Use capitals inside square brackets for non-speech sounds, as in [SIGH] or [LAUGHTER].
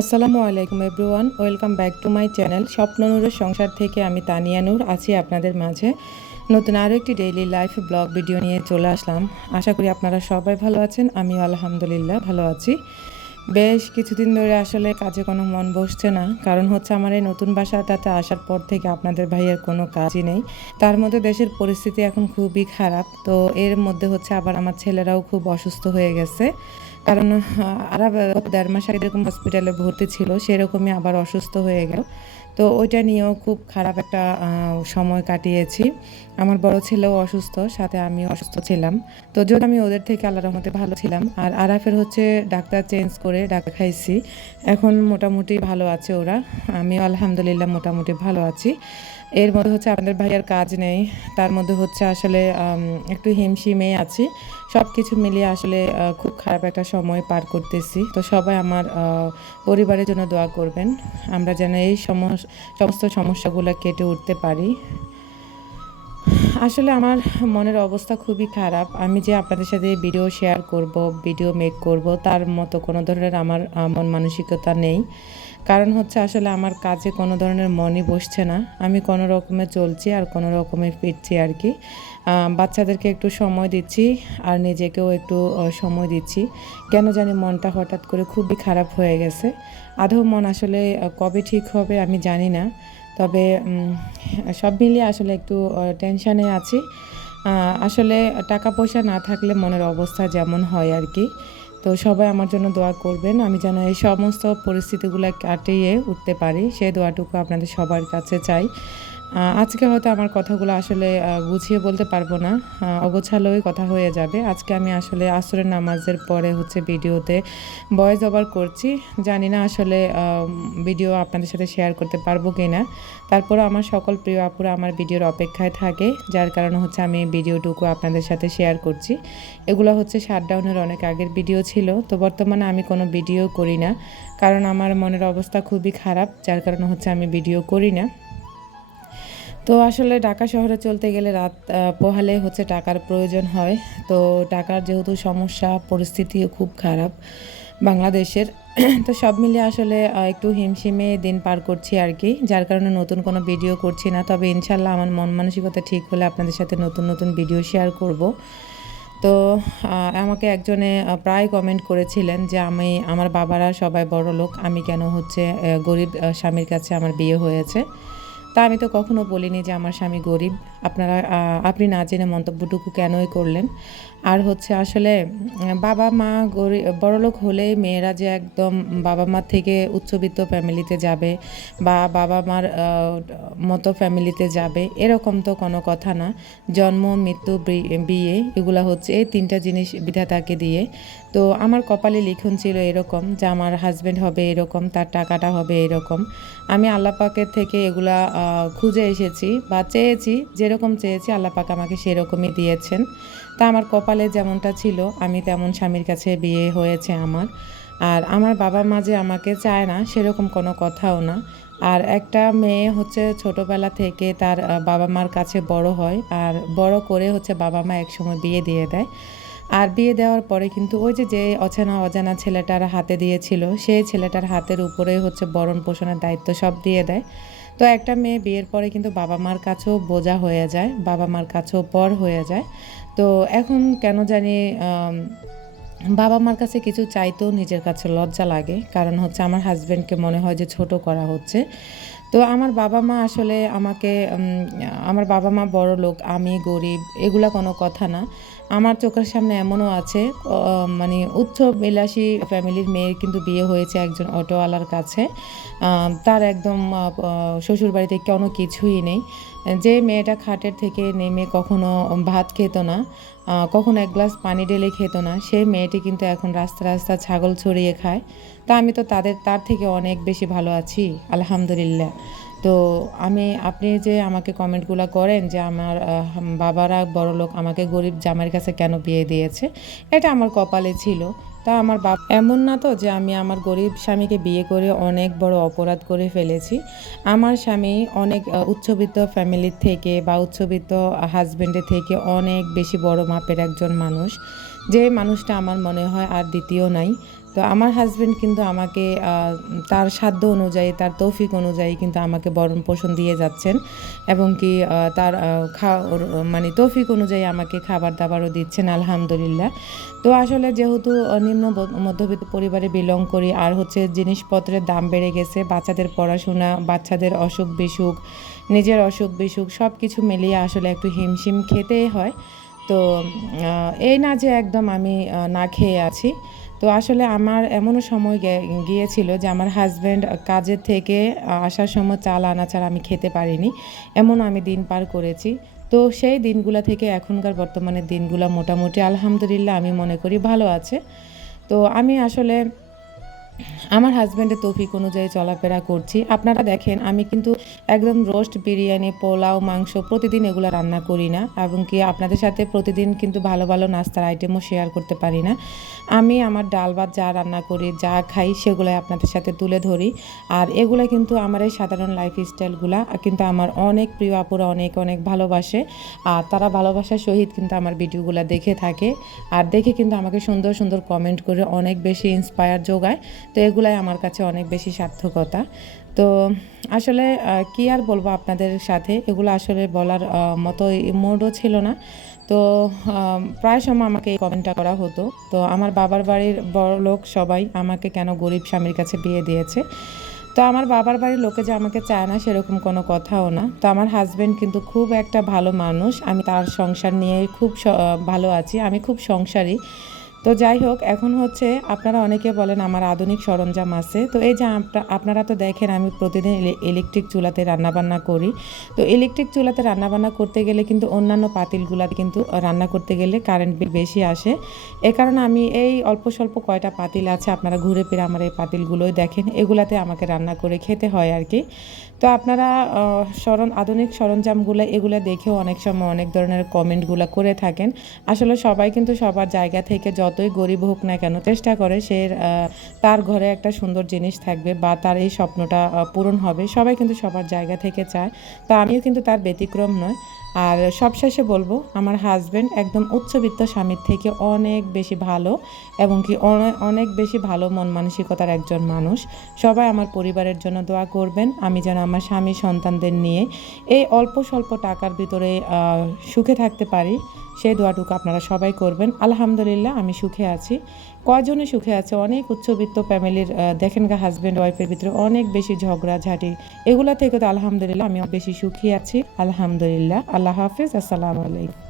আসসালামু আলাইকুম everyone, welcome back to my channel স্বপ্ননূরের সংসার থেকে আমি তানিয়া নূর আছি আপনাদের মাঝে। নতুন আরও একটি ডেইলি লাইফ ব্লগ ভিডিও নিয়ে চলে আসলাম। আশা করি আপনারা সবাই ভালো আছেন, আমিও আলহামদুলিল্লাহ ভালো আছি। বেশ কিছুদিন ধরে আসলে কাজে কোনো মন বসছে না, কারণ হচ্ছে আমার এই নতুন বাসাটাতে আসার পর থেকে আপনাদের ভাইয়ের কোনো কাজই নেই। তার মধ্যে দেশের পরিস্থিতি এখন খুবই খারাপ, তো এর মধ্যে হচ্ছে আবার আমার ছেলেরাও খুব অসুস্থ হয়ে গেছে। কারণ আর দেড় মাস আগে যেরকম হসপিটালে ভর্তি ছিল সেরকমই আবার অসুস্থ হয়ে গেল তো ওইটা নিয়েও খুব খারাপ একটা সময় কাটিয়েছি। আমার বড় ছেলেও অসুস্থ, সাথে আমি অসুস্থ ছিলাম। তো যদি আমি ওদের থেকে আল্লাহ রহমতে ভালো ছিলাম, আর আরাফের হচ্ছে ডাক্তার চেঞ্জ করে ডাক্তার খাইছি। এখন মোটামুটি ভালো আছে ওরা, আমিও আলহামদুলিল্লাহ মোটামুটি ভালো আছি। এর মধ্যে হচ্ছে আপনাদের ভাইয়ার কাজ নেই, তার মধ্যে হচ্ছে আসলে একটু হিমশিমে আছি। সব কিছু মিলিয়ে আসলে খুব খারাপ একটা সময় পার করতেছি। তো সবাই আমার পরিবারের জন্য দোয়া করবেন। আমরা যেন এই সমস্ত সমস্যাগুলো কেটে উঠতে পারি। আসলে আমার মনের অবস্থা খুবই খারাপ। আমি যে আপনাদের সাথে ভিডিও শেয়ার করব ভিডিও মেক করব, তার মতো কোনো ধরনের আমার মন মানসিকতা নেই। কারণ হচ্ছে আসলে আমার কাজে কোনো ধরনের মনই বসছে না। আমি কোনো রকমে চলছি আর কোনো রকমে ফিরছি আর কি। বাচ্চাদেরকে একটু সময় দিচ্ছি আর নিজেকেও একটু সময় দিচ্ছি। কেন জানি মনটা হঠাৎ করে খুবই খারাপ হয়ে গেছে। আধো মন আসলে কবে ঠিক হবে আমি জানি না। তবে সব মিলিয়ে আসলে একটু টেনশানে আছি। আসলে টাকা পয়সা না থাকলে মনের অবস্থা যেমন হয় আর কি। তো সবাই আমার জন্য দোয়া করবেন, আমি যেন এই সমস্ত পরিস্থিতিগুলো কাটিয়ে উঠতে পারি। সেই দোয়াটুকু আপনাদের সবার কাছে চাই। আজকে হয়তো আমার কথাগুলো আসলে গুছিয়ে বলতে পারব না। অগোছালোই কথা হয়ে যাবে। আজকে আমি আসলে আসরের নামাজের পরে হচ্ছে ভিডিওতে ভয়েস ওভার করছি। জানি না আসলে ভিডিও আপনাদের সাথে শেয়ার করতে পারব কি না তারপরে আমার সকল প্রিয় আপুরা আমার ভিডিওর অপেক্ষায় থাকে, যার কারণে হচ্ছে আমি ভিডিওটুকু আপনাদের সাথে শেয়ার করছি। এগুলো হচ্ছে শাটডাউনের অনেক আগের ভিডিও ছিল। তো বর্তমানে আমি কোনো ভিডিও করি না। কারণ আমার মনের অবস্থা খুবই খারাপ, যার কারণে হচ্ছে আমি ভিডিও করি না। তো আসলে ঢাকা শহরে চলতে গেলে রাত পোহালে হচ্ছে টাকার প্রয়োজন হয়। তো টাকার যেহেতু সমস্যা পরিস্থিতি খুব খারাপ বাংলাদেশের। [CLEARS THROAT] তো সব মিলিয়ে আসলে একটু হিমশিমে দিন পার করছি আর কি। যার কারণে নতুন কোনো ভিডিও করছি না। তবে ইনশাল্লাহ আমার মন মানসিকতা ঠিক হলে আপনাদের সাথে নতুন নতুন ভিডিও শেয়ার করব। তো আমাকে একজনে প্রায় কমেন্ট করেছিলেন যে আমি, আমার বাবারা সবাই বড় লোক আমি কেন হচ্ছে গরিব স্বামীর কাছে আমার বিয়ে হয়েছে? তা আমি তো কখনো বলিনি যে আমার স্বামী গরিব। আপনারা আপনি না জেনে মন্তব্যটুকু কেনই করলেন? আর হচ্ছে আসলে বাবা মা গরিব বড়লোক হলেই মেয়েরা যে একদম বাবা মার থেকে উচ্চবিত্ত ফ্যামিলিতে যাবে বা বাবা মার মতো ফ্যামিলিতে যাবে, এরকম তো কোনো কথা না। জন্ম, মৃত্যু বিয়ে, এগুলো হচ্ছে এই তিনটা জিনিস বিধাতাকে দিয়ে। তো আমার কপালে লিখন ছিল এরকম যে আমার হাজব্যান্ড হবে এরকম, তার টাকাটা হবে এরকম। আমি আল্লাপাকের থেকে এগুলা খুঁজে এসেছি বা চেয়েছি, যেরকম চেয়েছি আল্লাপাক আমাকে সেরকমই দিয়েছেন। তা আমার কপালে যেমনটা ছিল, আমি তেমন স্বামীর কাছে বিয়ে হয়েছে আমার। আর আমার বাবা মা যে আমাকে চায় না, সেরকম কোনো কথাও না। আর একটা মেয়ে হচ্ছে ছোটোবেলা থেকে তার বাবা মার কাছে বড় হয়, আর বড় করে হচ্ছে বাবা মা একসময় বিয়ে দিয়ে দেয়। আর বিয়ে দেওয়ার পরে কিন্তু ওই যে যে অচেনা অজানা ছেলেটার হাতে দিয়েছিল, সেই ছেলেটার হাতের উপরে হচ্ছে বরণ পোষণের দায়িত্ব সব দিয়ে দেয়। তো একটা মেয়ে বিয়ের পরে কিন্তু বাবা মার কাছেও বোঝা হয়ে যায়, বাবা মার কাছেও পর হয়ে যায়। তো এখন কেন জানি বাবা মার কাছে কিছু চাইতেও নিজের কাছে লজ্জা লাগে। কারণ হচ্ছে আমার হাজব্যান্ডকে মনে হয় যে ছোট করা হচ্ছে। তো আমার বাবা মা আসলে আমাকে আমার বাবা মা বড় লোক আমি গরিব, এগুলা কোনো কথা না। আমার চোখের সামনে এমনও আছে মানে উচ্চ বিলাসী ফ্যামিলির মেয়ের কিন্তু বিয়ে হয়েছে একজন অটোওয়ালার কাছে। তার একদম শ্বশুর বাড়িতে কোনো কিছুই নেই। যে মেয়েটা খাটের থেকে নেমে কখনো ভাত খেত না কখনো এক গ্লাস পানি ঢেলে খেত না সেই মেয়েটি কিন্তু এখন রাস্তা রাস্তা ছাগল ছড়িয়ে খায়। তা আমি তো তাদের, তার থেকে অনেক বেশি ভালো আছি, আলহামদুলিল্লাহ। তো আমি, আপনি যে আমাকে কমেন্টগুলো করেন যে আমার বাবারা বড় লোক আমাকে গরিব জামাইয়ের কাছে কেন বিয়ে দিয়েছে, এটা আমার কপালে ছিল। তা আমার বাপ, এমন না তো যে আমি আমার গরিব স্বামীকে বিয়ে করে অনেক বড় অপরাধ করে ফেলেছি। আমার স্বামী অনেক উচ্চবিত্ত ফ্যামিলির থেকে বা উচ্চবিত্ত হাজব্যান্ডের থেকে অনেক বেশি বড় মাপের একজন মানুষ। যে মানুষটা আমার মনে হয় আর দ্বিতীয় নাই। তো আমার হাজব্যান্ড কিন্তু আমাকে তার সাধ্য অনুযায়ী তার তৌফিক অনুযায়ী কিন্তু আমাকে বরণ পোষণ দিয়ে যাচ্ছেন এবং কি তার আহ, খা- ওর- মানে তৌফিক অনুযায়ী আমাকে খাবার দাবারও দিচ্ছেন আলহামদুলিল্লাহ। তো আসলে যেহেতু নিম্ন মধ্যবিত্ত পরিবারে বিলং করি আর হচ্ছে জিনিসপত্রের দাম বেড়ে গেছে বাচ্চাদের পড়াশোনা বাচ্চাদের অসুখ বিসুখ নিজের অসুখ বিসুখ সব কিছু মিলিয়ে আসলে একটু হিমশিম খেতেই হয়। তো এই না যে একদম আমি না খেয়ে আছি। তো আসলে আমার এমনও সময় গিয়েছিল যে আমার হাজব্যান্ড কাজের থেকে আসার সময় চাল আনা ছাড়া আমি খেতে পারিনি। এমন আমি দিন পার করেছি। তো সেই দিনগুলো থেকে এখনকার বর্তমানে দিনগুলো মোটামুটি আলহামদুলিল্লাহ আমি মনে করি ভালো আছে। তো আমি আসলে আমার হাজব্যান্ডের তৌফিক অনুযায়ী চলাফেরা করছি। আপনারা দেখেন, আমি কিন্তু একদম রোস্ট বিরিয়ানি, পোলাও, মাংস প্রতিদিন এগুলো রান্না করি না এবং কি আপনাদের সাথে প্রতিদিন কিন্তু ভালো ভালো নাস্তার আইটেমও শেয়ার করতে পারি না। আমি আমার ডাল ভাত যা রান্না করি, যা খাই সেগুলোই আপনাদের সাথে তুলে ধরি। আর এগুলো কিন্তু আমার এই সাধারণ লাইফ স্টাইলগুলা কিন্তু আমার অনেক প্রিয় আপুরা অনেক অনেক ভালোবাসে। আর তারা ভালোবাসার সহিত কিন্তু আমার ভিডিওগুলো দেখে থাকে। আর দেখে কিন্তু আমাকে সুন্দর সুন্দর কমেন্ট করে অনেক বেশি ইন্সপায়ার যোগায়। তো এগুলাই আমার কাছে অনেক বেশি সার্থকতা। তো আসলে কি আর বলব আপনাদের সাথে? এগুলো আসলে বলার মতো মোডও ছিল না। তো প্রায় সময় আমাকে এই কমেন্টটা করা হতো। তো আমার বাবার বাড়ির বড় লোক সবাই আমাকে কেন গরিব স্বামীর কাছে বিয়ে দিয়েছে? তো আমার বাবার বাড়ির লোকে যে আমাকে চায় না সেরকম কোনো কথাও না। তো আমার হাজব্যান্ড কিন্তু খুব একটা ভালো মানুষ। আমি তার সংসার নিয়ে খুব ভালো আছি। আমি খুব সংসারী। তো যাই হোক, এখন হচ্ছে আপনারা অনেকে বলেন আমার আধুনিক সরঞ্জাম আছে। তো এই যে আপনারা তো দেখেন আমি প্রতিদিন ইলে- ইলেকট্রিক চুলাতে রান্নাবান্না করি। তো ইলেকট্রিক চুলাতে রান্নাবান্না করতে গেলে কিন্তু অন্যান্য পাতিলগুলাতে কিন্তু রান্না করতে গেলে কারেন্ট বিল বেশি আসে। এ কারণে আমি এই অল্প স্বল্প কয়টা পাতিল আছে, আপনারা ঘুরে ফিরে আমার এই পাতিলগুলোই দেখেন। এগুলাতে আমাকে রান্না করে খেতে হয় আর কি তো আপনারা সরন, আধুনিক সরঞ্জামগুলো এগুলো দেখেও অনেক সময় অনেক ধরনের কমেন্টগুলো করে থাকেন। আসলে সবাই কিন্তু সবার জায়গা থেকে যতই গরিব হোক না কেন চেষ্টা করে সে তার ঘরে একটা সুন্দর জিনিস থাকবে বা তার এই স্বপ্নটা পূরণ হবে। সবাই কিন্তু সবার জায়গা থেকে চায়। তো আমিও কিন্তু তার ব্যতিক্রম নয় আর সবশেষে বলব, আমার হাজব্যান্ড একদম উচ্চবিত্ত স্বামীর থেকে অনেক বেশি ভালো এবং কি অনেক বেশি ভালো মন মানসিকতার একজন মানুষ। সবাই আমার পরিবারের জন্য দোয়া করবেন। আমি যেন আমার স্বামী সন্তানদের নিয়ে এই অল্প স্বল্প টাকার ভিতরে সুখে থাকতে পারি। সেই দোয়াটুকু আপনারা সবাই করবেন। আলহামদুলিল্লাহ, আমি সুখে আছি। কয়জনে সুখে আছে? অনেক উচ্চবিত্ত ফ্যামিলির দেখেন গা হাজব্যান্ড ওয়াইফের ভিতরে অনেক বেশি ঝগড়া, ঝাঁটি। এগুলা থেকে তো আলহামদুলিল্লাহ আমি বেশি সুখী আছি। আলহামদুলিল্লাহ, আল্লাহ হাফিজ, আসসালামু আলাইকুম।